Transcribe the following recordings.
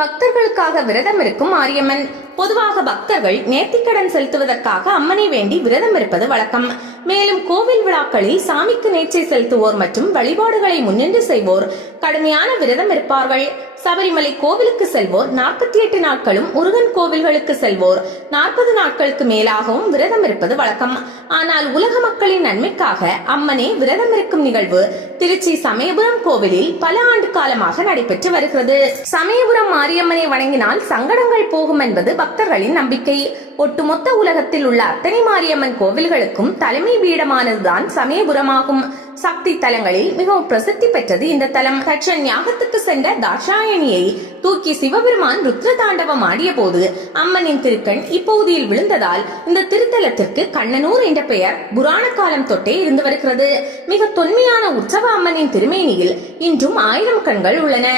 பக்தர்களுக்காக விரதம் இருக்கும் மாரியம்மன். பொதுவாக பக்தர்கள் நேர்த்திக்கடன் செலுத்துவதற்காக அம்மனை வேண்டி விரதம் இருப்பது வழக்கம். மேலும் கோவில் விழாக்களில் சாமிக்கு நேர்ச்சை செலுத்துவோர் மற்றும் வழிபாடுகளை முன்னின்று செய்வோர் கடுமையான விரதம் இருப்பார்கள். சபரிமலை கோவிலுக்கு செல்வோர் நாற்பத்தி எட்டு நாட்களும் முருகன் கோவில்களுக்கு செல்வோர் நாற்பது நாட்களுக்கு மேலாகவும் விரதம் இருப்பது வழக்கம். ஆனால் உலக மக்களின் நன்மைக்காக அம்மனே விரதம் இருக்கும் நிகழ்வு திருச்சி சமயபுரம் கோவிலில் பல ஆண்டு காலமாக நடைபெற்று வருகிறது. சமயபுரம் மாரியம்மனை வணங்கினால் சங்கடங்கள் போகும் என்பது பக்தர்களின் நம்பிக்கை. ஒட்டுமொத்த உலகத்தில் உள்ள அத்தனை மாரியம்மன் கோவில்களுக்கும் தலைமை பீடமானதுதான் சமயபுரமாகும். சக்தி தலங்களில் மிகவும் பிரசித்தி பெற்றது இந்த தலம். தட்சன் யாகத்துக்கு சென்ற தாட்சாயணியை தூக்கி சிவபெருமான் ருத்ர தாண்டவம் ஆடிய போது அம்மனின் திருக்கண் இப்பகுதியில் விழுந்ததால் இந்த திருத்தலத்திற்கு கண்ணனூர் என்ற பெயர் புராண காலம் தொட்டே இருந்து வருகிறது. மிக தொன்மையான உற்சவ அம்மனின் திருமேனியில் இன்றும் ஆயிரம் கண்கள் உள்ளன.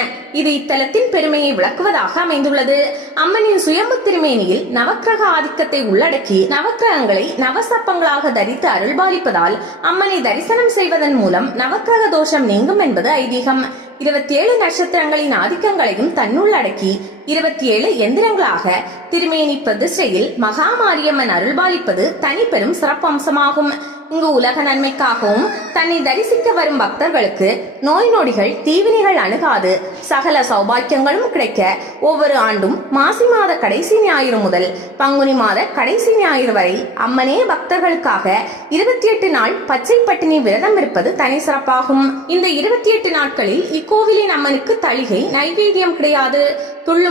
இது இத்தலத்தின் பெருமையை விளக்குவதாக அமைந்துள்ளது. அம்மனின் சுயம்பு திருமேனியில் நவக்கிரக ஆதிக்கத்தை உள்ளடக்கி நவக்கிரகங்களை நவசப்பங்களாக தரித்து அருள்பாலிப்பதால் அம்மனை தரிசனம் செய்வதன் மூலம் நவக்கிரக தோஷம் நீங்கும் என்பது ஐதீகம். இருபத்தி ஏழு நட்சத்திரங்களின் ஆதிக்கங்களையும் தன்னுள் அடக்கி இருபத்தி ஏழு எந்திரங்களாக திருமேனி பிரதிஷ்டையில் மகாமாரியம்மன் அருள்பாலிப்பது தனி பெரும் சிறப்பம்சமாகும். இங்கு உலக நன்மைக்காகவும் தன்னை தரிசிக்க வரும் பக்தர்களுக்கு நோய் நொடிகள் தீவினைகள் அணுகாது. சகல சௌபாக்கியங்களும் கிடைக்க ஒவ்வொரு ஆண்டும் மாசி மாத கடைசி ஞாயிறு முதல் பங்குனி மாத கடைசி ஞாயிறு வரை அம்மனே பக்தர்களுக்காக இருபத்தி எட்டு நாள் பச்சை பட்டினி விரதம் இருப்பது தனி சிறப்பாகும். இந்த இருபத்தி எட்டு நாட்களில் இக்கோவிலின் அம்மனுக்கு தளிகை நைவேத்தியம் கிடையாது.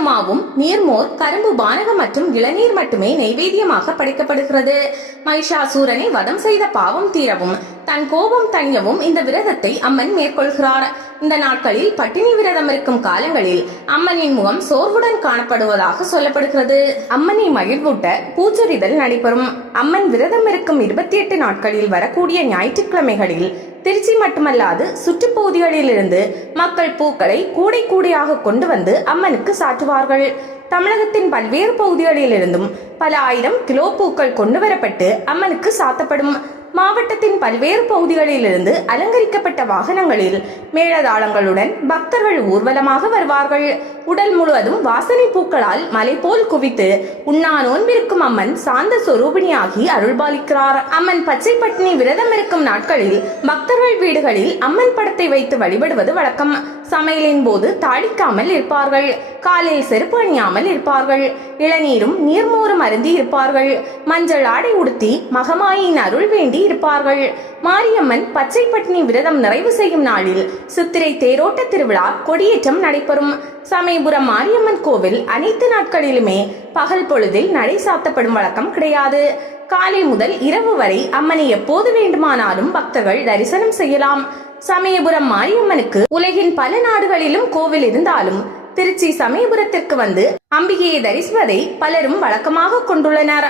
மாவும் நீர்மோர் கரும்பு பானகம் மற்றும் இளநீர் மட்டுமே நைவேத்தியமாக படைக்கப்படுகிறது. மகிஷாசூரனை வதம் செய்த பாவம் தீரவும். தன் கோபம் தணியவும் இந்த விரதத்தை அம்மன் மேற்கொள்கிறார். இந்த நாட்களில் பட்டினி விரதம் இருக்கும் காலங்களில் அம்மனின் முகம் சோர்வுடன் காணப்படுவதாக சொல்லப்படுகிறது. அம்மனை மகிழ்வூட்ட பூச்சொரிதல் நடைபெறும். அம்மன் விரதம் இருக்கும் இருபத்தி எட்டு நாட்களில் வரக்கூடிய ஞாயிற்றுக்கிழமைகளில் திருச்சி மட்டுமல்லாது சுற்றுப்பகுதிகளிலிருந்து மக்கள் பூக்களை கூடை கூடையாக கொண்டு வந்து அம்மனுக்கு சாற்றுவார்கள். தமிழகத்தின் பல்வேறு பகுதிகளிலிருந்தும் பல ஆயிரம் கிலோ பூக்கள் கொண்டு வரப்பட்டு அம்மனுக்கு சாத்தப்படும். மாவட்டத்தின் பல்வேறு பகுதிகளிலிருந்து அலங்கரிக்கப்பட்ட வாகனங்களில் மேளதாளங்களுடன் பக்தர்கள் ஊர்வலமாக வருவார்கள். உடல் முழுவதும் வாசனை பூக்களால் மலை போல் குவித்து உண்ணா நோன்பிருக்கும் அம்மன் சாந்த சொரூபிணியாகி அருள்பாலிக்கிறார். அம்மன் பச்சை பட்டினி விரதம் இருக்கும் நாட்களில் பக்தர்கள் வீடுகளில் அம்மன் படத்தை வைத்து வழிபடுவது வழக்கம். சமையலின் போது தாளிக்காமல் இருப்பார்கள். காலில் செருப்பு அணியாமல் இருப்பார்கள். இளநீரும் நீர்மோரும் அருந்தி இருப்பார்கள். மஞ்சள் ஆடை உடுத்தி மகமாயின் அருள் வேண்டி இருப்பார்கள். மாரியம்மன் பச்சை பட்டினி விரதம் நிறைவு செய்யும் நாளில் சித்திரை தேரோட்ட திருவிழா கொடியேற்றம் நடைபெறும். சமயபுரம் மாரியம்மன் கோவில் அனைத்து நாட்களிலுமே பகல் பொழுதில் நடை சாத்தப்படும் வழக்கம் கிடையாது. காலை முதல் இரவு வரை அம்மனை எப்போது வேண்டுமானாலும் பக்தர்கள் தரிசனம் செய்யலாம். சமயபுரம் மாரியம்மனுக்கு உலகின் பல நாடுகளிலும் கோவில் இருந்தாலும் திருச்சி சமயபுரத்திற்கு வந்து அம்பிகையை தரிசிப்பதை பலரும் வழக்கமாக கொண்டுள்ளனர்.